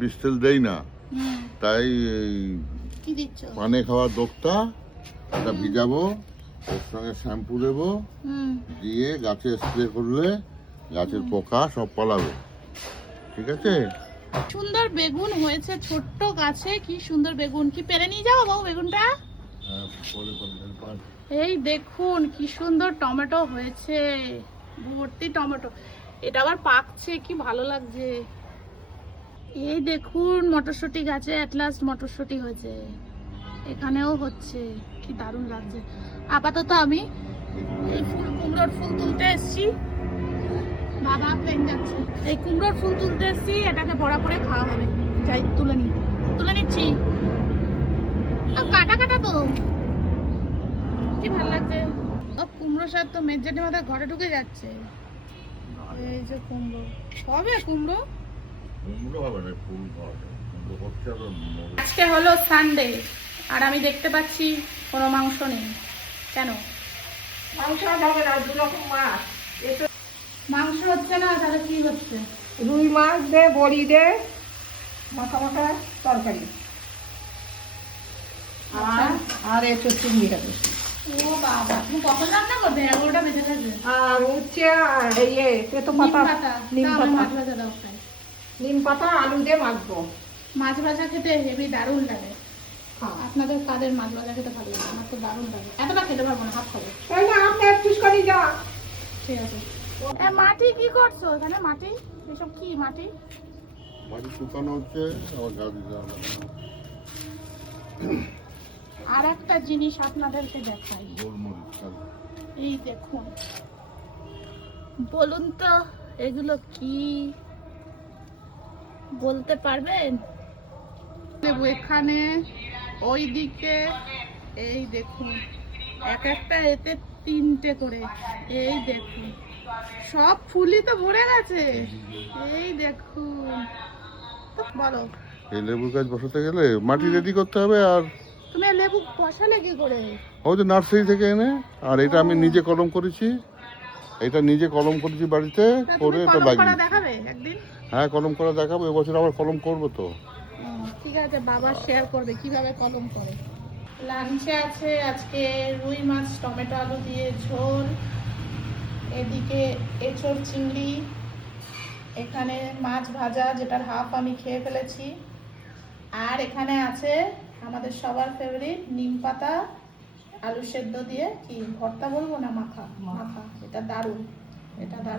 বিষ তেল দেই না, তাই কি দিচ্ছ? পানে খাওয়ার দোকটা এটা ভিজাবো, ওর সঙ্গে শ্যাম্পু দেবো, দিয়ে গাছে স্প্রে করলে গাছের পোকা সব পালাবে। ঠিক আছে? সুন্দর বেগুন হয়েছে ছোট্ট গাছে, কি সুন্দর বেগুন। কি পেরে নিয়ে যাও বাবু বেগুনটা? এই দেখুন কি সুন্দর টমেটো হয়েছে, ভর্তি টমেটো। এটা আবার পাকছে, কি ভালো লাগছে। এই দেখুন মটরশুঁটি গাছে এট লাস্ট মটরশুঁটি হয়েছে, এখানেও হচ্ছে, কি দারুণ লাগছে। আপাতত আমি এই কুমড়োর ফুল তুলতে এসেছি, বাবা প্লেন যাচ্ছে। এই কুমড়োর ফুল তুলতে এসেছি, এটাকে বড়া করে খাওয়া হবে। যাই তুলে নিচ্ছি। কাটা কাটা তো কি ভালো লাগছে। কুমড়ো শাক তো মেজেটি মাথায় ঘরে ঢুকে যাচ্ছে। এই যে কুমড়ো হবে, কুমড়ো আজকে হলো সানডে, আর আমি দেখতে পাচ্ছি কোনো মাংস নেই। কেন মাংস হবে না? 2 রকম মাছ। মাংস হচ্ছে না, তাহলে কি হচ্ছে? রুই মাছ দে, বড়ি দে, মাথা মাথা তরকারি, আর একটু চিংড়ি হবে। ও বাবা, তুমি কখন রান্না করবে? 11টা বেজে গেছে। আর হচ্ছে তেতো পাতা, নিম মাছ পাতা, ভাজা দাও খাই। নিম পাতা আলু দিয়ে মাখবো। মাছ ভাজা খেতে হেবি দারুণ লাগে। হ্যাঁ। আপনাদের কাদের মাছ ভাজা খেতে ভালো লাগে? আমার তো দারুণ লাগে। এতটা খেতে পারবো না, হাফ খাবো। তাই না, আপনি একটু করে যা। ঠিক আছে। মাটি কি করছো এখানে? মাটি এসব কি মাটি? মাটি শুকানো হচ্ছে, আবার গাছ দিতে হবে। আর একটা জিনিস আপনাদেরকে দেখাই, গোলমরিচ। এই দেখুন। বলুন তো এগুলো কি, বলতে পারবেন? এখানে ওইদিকে এই দেখুন, এক একটা এতে 3টে করে। এই দেখুন সব ফুলই তো ভরে গেছে। এই দেখুন, বলো। এই লেবু গাছ বসাতে গেলে মাটি রেডি করতে হবে। আর তুমি লেবু বসালে কি করে? ওই যে নার্সারি থেকে এনে, আর এটা আমি নিজে কলম করেছি। এটা নিজে কলম করেছি বাড়িতে, করে এটা লাগিয়ে। দেখাবে একদিন? হ্যাঁ, কলম করা দেখাবো। এবছর আবার কলম করবো তো। ঠিক আছে, বাবা শেয়ার করবে কিভাবে কলম করে। লাঞ্চে আছে আজকে রুই মাছ টমেটো আলু দিয়ে ঝোল, এদিকে এঁচড় চিংড়ি, এখানে মাছ ভাজা যেটার হাফ আমি খেয়ে ফেলেছি, আর এখানে আছে আমাদের সবার ফেভারিট নিম পাতা আলু সেদ্ধ দিয়ে কি ভর্তা বলবো না, মাখা। এটা দারুণ, এটা দারুণ।